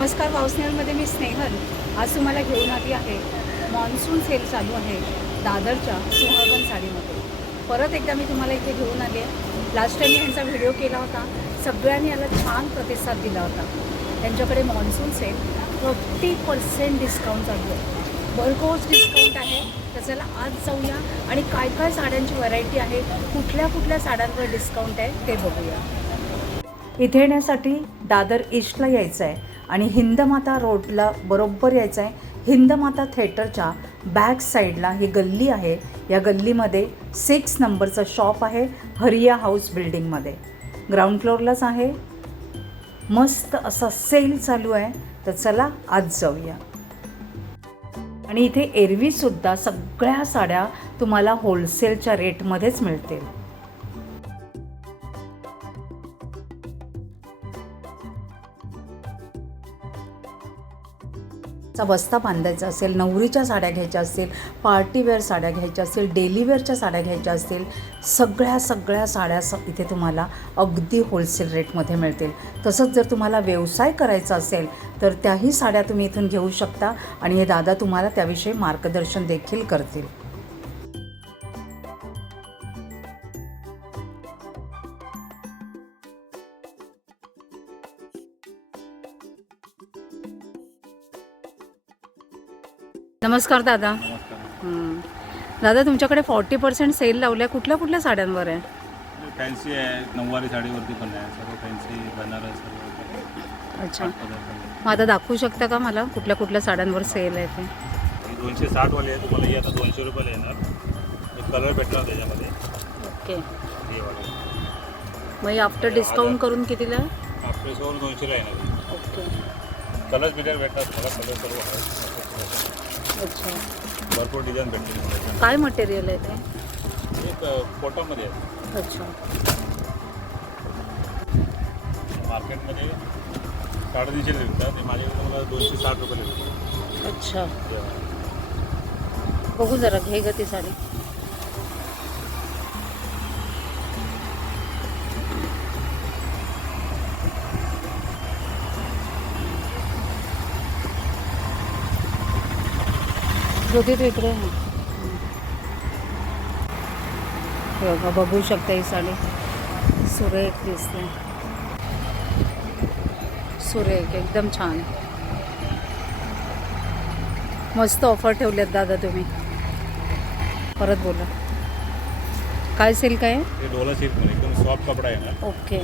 नमस्कार, पावसनेरमध्ये मी स्नेहल आज तुम्हाला घेऊन आली आहे. मॉन्सून सेल चालू आहे दादरच्या सुहागन साडीमध्ये. परत एकदा मी तुम्हाला इथे घेऊन आली आहे. लास्ट टाईम मी यांचा व्हिडिओ केला होता, सगळ्यांनी याला छान प्रतिसाद दिला होता. त्यांच्याकडे मॉन्सून सेल 30% डिस्काउंट चालू आहे, भरघोस डिस्काउंट आहे. तर चला आज जाऊया आणि काय काय साड्यांची व्हरायटी आहे, कुठल्या कुठल्या साड्यांवर डिस्काउंट आहे ते बघूया. इथे येण्यासाठी दादर ईस्टला यायचं आहे आणि हिंदमाता रोडला बरोबर यायचं आहे. हिंदमाता थिएटरच्या बॅक साईडला ही गल्ली आहे. या गल्लीमध्ये 6 नंबरचं शॉप आहे, हरिया हाऊस बिल्डिंगमध्ये. ग्राउंड फ्लोअरलाच आहे. मस्त असा सेल चालू आहे. तर चला आज जाऊया. आणि इथे एरवीसुद्धा सगळ्या साड्या तुम्हाला होलसेलच्या रेटमध्येच मिळतील. बस्ता बांधायचा असेल, नवरीच्या साड्या घ्यायच्या असतील, पार्टीवेअर साड्या घ्यायच्या असतील, डेलीवेअरच्या साड्या घ्यायच्या असतील, सगळ्या साड्या इथे तुम्हाला अगदी होलसेल रेटमध्ये मिळतील. तसंच जर तुम्हाला व्यवसाय करायचा असेल तर त्याही साड्या तुम्ही इथून घेऊ शकता आणि हे दादा तुम्हाला त्याविषयी मार्गदर्शन देखील करतील. नमस्कार दादा. दादा, तुमच्याकडे 40% सेल लावल्या, कुठल्या कुठल्या साड्यांवर आहे? फॅन्सी आहे, नऊवारी साडीवरती पण आहे, सर्व फॅन्सी बनारस सर्व. अच्छा, मग आता दाखवू शकता का मला कुठल्या कुठल्या साड्यांवर सेल आहे ते? 260 वाली आहे, तुम्हाला ही आता 200 रुपयाला येणार. एक कलर भेटणार त्याच्यामध्ये. ओके, हे वाला मग आफ्टर डिस्काउंट करून कितीला? आफ्टर डिस्काउंट 200ला येणार. ओके, कलर्स बिटर भेटतात तुम्हाला, कलर सर्व आहे. अच्छा, भरपूर डिझाईन भेटते तुम्हाला. काय मटेरियल आहे ते? एक कॉटनमध्ये आहे. अच्छा, मार्केटमध्ये 350 विकतात, ते माझ्याकडे मला 260 रुपये भेटतात. अच्छा, बघू जरा, घे ग ती साडी. ज्योतित इकडे बघा, बघू शकता ही साडी सुरेख दिसते. सुरेख, एकदम छान, मस्त ऑफर ठेवल्यात दादा तुम्ही. परत बोला, काय सिल्क आहे? हे डोला सिल्कमध्ये एकदम सॉफ्ट कपडा आहे ना. ओके,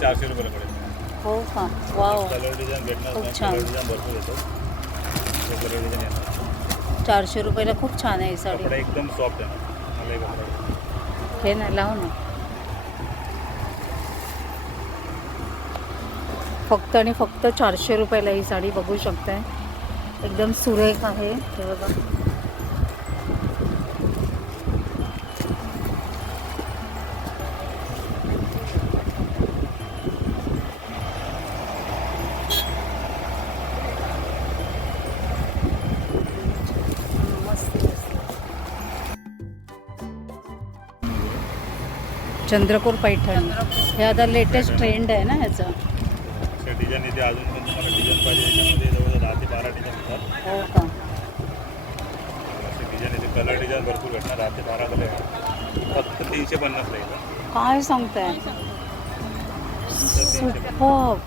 400 रुपयाला पडेल. हो का? वाव, कलर डिझाईन भेटणार. खूप छान. कलर डिझाईन भरपूर येतो. कलर डिझाईन येणार. 400 रुपयाला खूप छान आहे ही साडी. कपडा एकदम सॉफ्ट आहे ना. मला हे कपडा हे ना, लाव ना. फक्त आणि फक्त 400 रुपयाला ही साडी बघू शकताय. एकदम सुरेख आहे. हे बघा, चंद्रकोर पैठण हे आता लेटेस्ट ट्रेंड आहे ना ह्याचा. डिझाईन इथे अजून पण तुम्हाला डिझाईन पाहिजे, याच्यामध्ये जवळजवळ 10 ते 12 डिझाईन येतात. हो का? असे डिझाईन येते, कलर डिझाईन भरपूर भेटणार. 10 ते 12 कलर आहे. फक्त 350 लागेल. काय सांगताय? सुपर,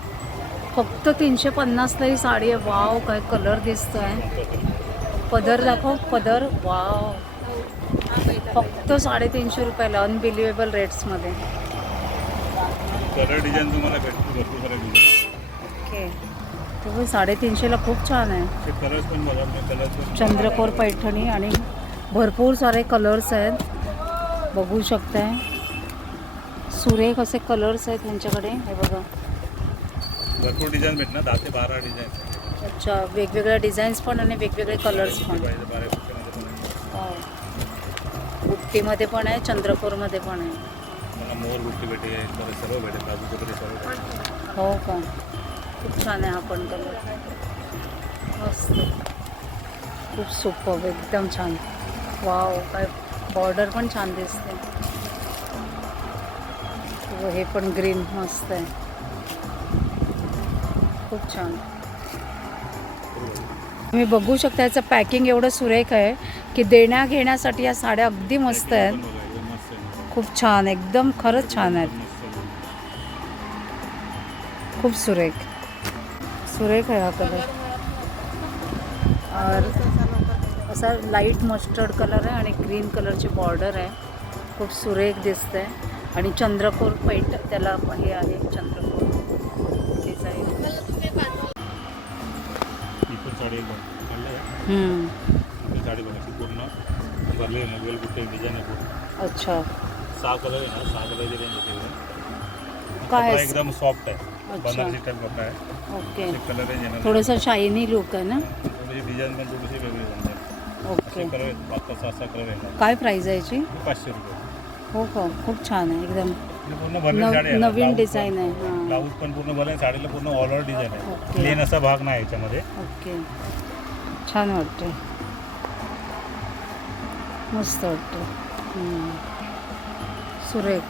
फक्त 350ला ही साडी आहे. वाव, काय कलर दिसतोय. पदर दाखव, पदर. वाव, फक्त 350 रुपयाला, अनबिलिव्हेबल रेट्समध्ये. कलर डिझाईन तुम्हाला भेटतो भरपूर कलर डिझाईन. ओके, तर 350ला खूप छान आहे. ते कलर्स पण बघा, कलर्स पण चंद्रकोर पैठणी आणि भरपूर सारे कलर्स आहेत, बघू शकताय. सुरेख असे कलर्स आहेत त्यांच्याकडे. हे बघा, भरपूर डिझाईन भेटणार. 10 ते 12 डिझाईन. अच्छा, वेगवेगळ्या डिझाईन्स पण आणि वेगवेगळे कलर्स पण. बुट्टीमध्ये पण आहे, चंद्रकोरमध्ये पण आहे. मला मोर बुट्टी भेटेल, सर्व भेटेल, बाजूचं तरी सर्व भेटेल. हो का? खूप छान आहे हा पण कलर, मस्त, खूप सुपर, एकदम छान. वाव, काय बॉर्डर पण छान दिसते. हे पण ग्रीन मस्त आहे. खूप छान. तुम्ही बघू शकता याचं पॅकिंग एवढं सुरेख आहे की देण्या घेण्यासाठी या साड्या अगदी मस्त आहेत. खूप छान, एकदम खरंच छान आहेत. खूप सुरेख सुरेख आहे हा कलर. और असा लाईट मस्टर्ड कलर आहे आणि ग्रीन कलरची बॉर्डर आहे. खूप सुरेख दिसतंय आणि चंद्रकोर पेंट त्याला हे आहे, चंद्रकोर डिझाईन. साडी बघायची पूर्ण भरले वेल कुठे डिझाईन आहे पूर्ण. अच्छा, 6 कलर आहे ना, 6 कलरची रेंज येते. काय कपडा एकदम सॉफ्ट आहे. अच्छा. बनारसी टाईप कपडा आहे. ओके, कलर रेंज आहे ना, थोडंसं शायनी लुक आहे ना. थोडीशी डिझाईन पण थोडीशी वेगळी आहे. ओके, कलर आहेत, 5-6 कलर आहे. काय प्राईज आहे याची? 500 रुपये. हो का, खूप छान आहे एकदम. पूर्ण भरलेली साडी आहे. नवीन डिझाईन आहे. हां, ब्लाऊज पण पूर्ण भरले, साडीला पूर्ण ऑल ओव्हर डिझाईन आहे. ओके. प्लेन असा भाग नाही याच्यामध्ये. ओके, छान वाटते, मस्त वाटते. सुरेख.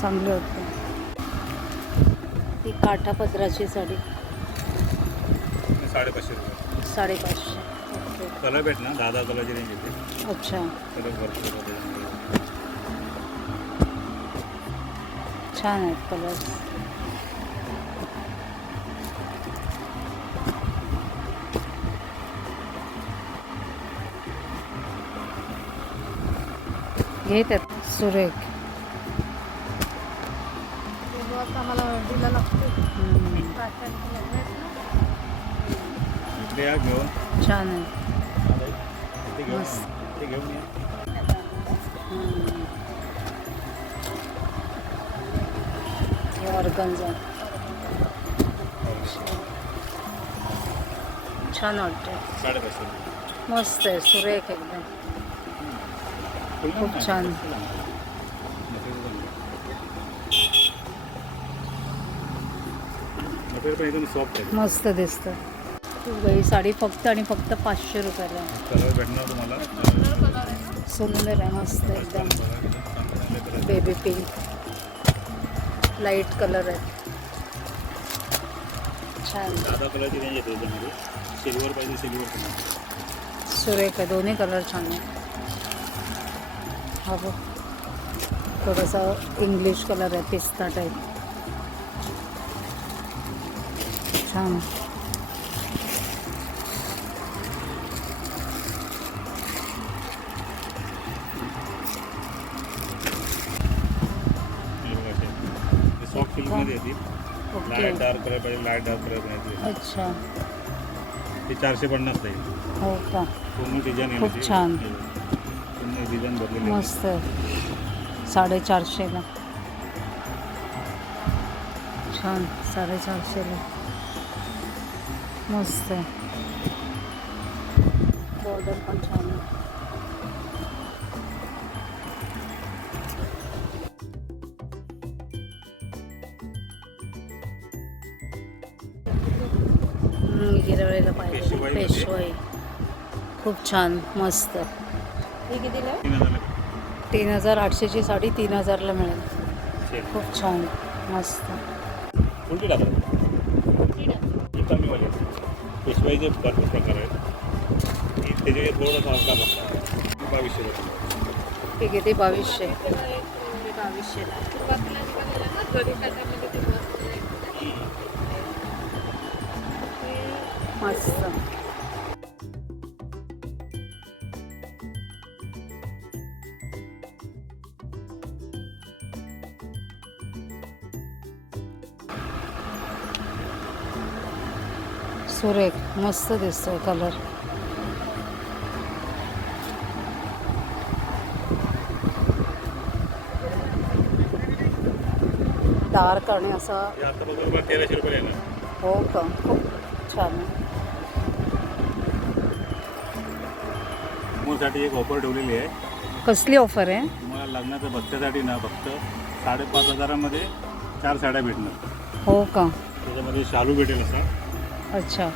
चांगली वाटते. ती काठा पदराची साडी 550 रुपये. 550. ओके, कलर भेट ना, 10 कलरची रेंज येते. अच्छा, कलर भरपूर छान आहेत कलर. घेत आहेत सुरेख. घेऊन छान आहे. घेऊन मस्त. ते घेऊन ये. ऑर्गन्झा छान वाटते. 550. मस्त आहे, सुरेख एकदम. खूप छान. मटेरियल पण एकदम सॉफ्ट आहे. मस्त दिसतं. ही साडी फक्त आणि फक्त 500 रुपयाला. कलर भेटणार तुम्हाला. सुंदर आहे, मस्त एकदम. बेबी पिंक लाईट कलर आहे, छान. 10 कलरची रेंज येते त्याच्यामध्ये. सिल्वर पाहिजे सिल्वर पण. सुरेख आहे, दोन्ही कलर छान आहे. हा बघ, थोडासा इंग्लिश कलर आहे, पिस्ता टाईप. छान. सॉफ्ट सिल्कमध्ये येते. ओके, लाईट डार्क कलर पाहिजे, लाईट डार्क कलर पण येते. अच्छा, ते 450 जाईल. हो का, पूर्ण डिझाईन खूप छान. पूर्ण डिझाईन भरलेली आहे. मस्त आहे. 450ला छान. 450ला मस्त आहे. बॉर्डर पण छान आहे. गिरवलेलं पाहिजे. पेशवाईमध्ये. पेशवाई खूप छान, मस्त. हे कितीला? 3000 3800ची साडी 3000ला मिळेल. सेल. खूप छान, मस्त. उलटी टाकत ही कमीवाली आहे. पेशवाईचे भरपूर प्रकार आहेत. त्याचे थोडंसं हलका बघा. 2200 रुपये. हे किती? 2200. मस्त. सुरेख, मस्त दिसतोय कलर. डार्क आणि असा. हे आता बघा 1300 रुपये आहे ना. हो का, खूप छान आहे. मूळसाठी एक ऑफर ठेवलेली आहे. कसली ऑफर आहे? तुम्हाला लग्नाच्या बस्त्यासाठी ना फक्त 5,500मध्ये 4 साड्या भेटणार. हो का, त्याच्यामध्ये शालू भेटेल असा. अच्छा,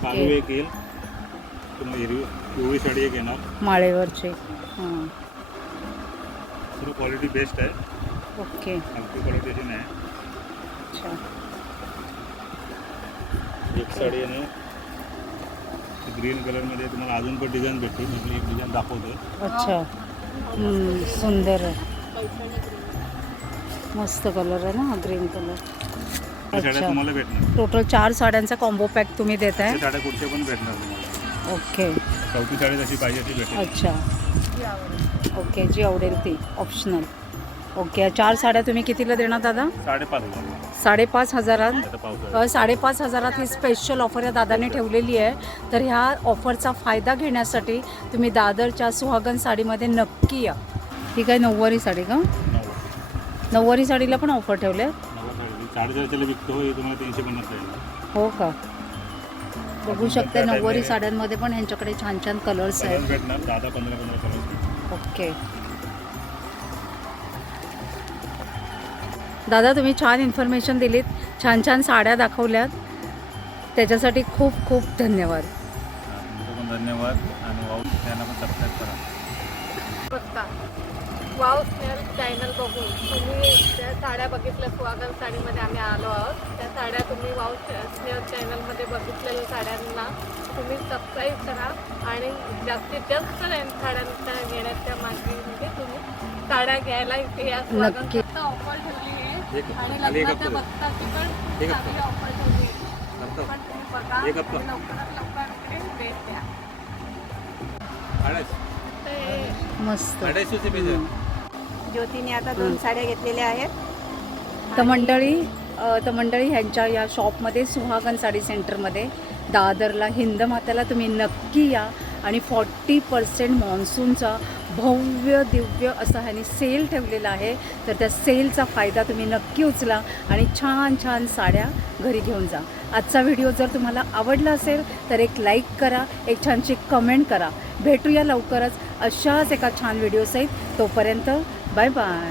शालू ओके. एक येईल. तुम्हाला हिरवी पिवळी साडी एक येणार. माळेवरची. हां, सर्व क्वालिटी बेस्ट आहे, ओके. हलकी क्वालिटी अशी नाही. अच्छा, एक साडी आहे ग्रीन कलरमध्ये तुम्हाला अजून पण डिझाईन भेटतील. मी एक डिझाईन दाखवतो. अच्छा. सुंदर आहे, मस्त कलर आहे ना हा ग्रीन कलर. त्या साड्या अच्छा, तुम्हाला भेटणार. टोटल 4 साड्यांचा कॉम्बो पॅक तुम्ही देताय. त्या साड्या कुठच्या पण भेटणार तुम्हाला. ओके. चौथी साडी जशी पाहिजे ती भेटेल. अच्छा, ओके. जी आवडेल ती ऑप्शनल. ओके. 4 साड्या तुम्ही कितीला देणार दादा? 5,500. 5,500. आता पावसाळ्यात 5,500 ही स्पेशल ऑफर या दादाने ठेवलेली आहे. तर ह्या ऑफरचा फायदा घेण्यासाठी तुम्ही दादरच्या सुहागन साडीमध्ये नक्की या. ही काय नऊवारी साडी का? 9,000. नऊवारी साडीला पण ऑफर ठेवले? 4,500 विकतो, हे तुम्हाला 350 राहील. हो का? बघू शकते नऊवारी साड्यांमध्ये पण ह्यांच्याकडे छान छान कलर्स कलर आहेत. भेटणार 10-15 कलर. ओके. दादा तुम्ही छान इन्फॉर्मेशन दिलीत, छान छान साड्या दाखवल्यात, त्याच्यासाठी खूप खूप धन्यवाद. तुमचं पण धन्यवाद. आणि वाव त्यांना पण सबस्क्राईब करा. बघता वाव स्नेहल चॅनल बघून तुम्ही त्या साड्या बघितल्या. सुहागन साडीमध्ये आम्ही आलो आहोत. त्या साड्या तुम्ही वाव स्नेहल चॅनलमध्ये बघितलेल्या साड्यांना तुम्ही सबस्क्राईब करा आणि जास्तीत जास्त साड्यांच्या घेण्याच्या मागे म्हणजे तुम्ही साड्या घ्यायला इथे या. नक्की. सुहागन ऑफर ठेवली आहे आणि खाली एक लग्नाच्या हफ्ता बघताची पण एक चांगली हफ्ता. ऑफर ठेवली आहे. पण तुम्ही बघा एक हफ्ता. आणि लवकरात लवकर इकडे भेट द्या. ते मस्त. 250 पेज. ज्योतीने आता 2 साड्या घेतलेल्या आहेत. तर मंडळी ह्यांच्या या शॉपमध्ये सुहागन साडी सेंटरमध्ये दादरला हिंदमाताला तुम्ही नक्की या. आणि 40% मॉन्सूनचा भव्य दिव्य असा ह्याने सेल ठेवलेला आहे. तर त्या सेलचा फायदा तुम्ही नक्की उचला आणि छान छान साड्या घरी घेऊन जा. आजचा व्हिडिओ जर तुम्हाला आवडला असेल तर एक लाईक करा, एक छानशी कमेंट करा. भेटूया लवकरच अशाच एका छान व्हिडिओसहित. तोपर्यंत बाय बाय.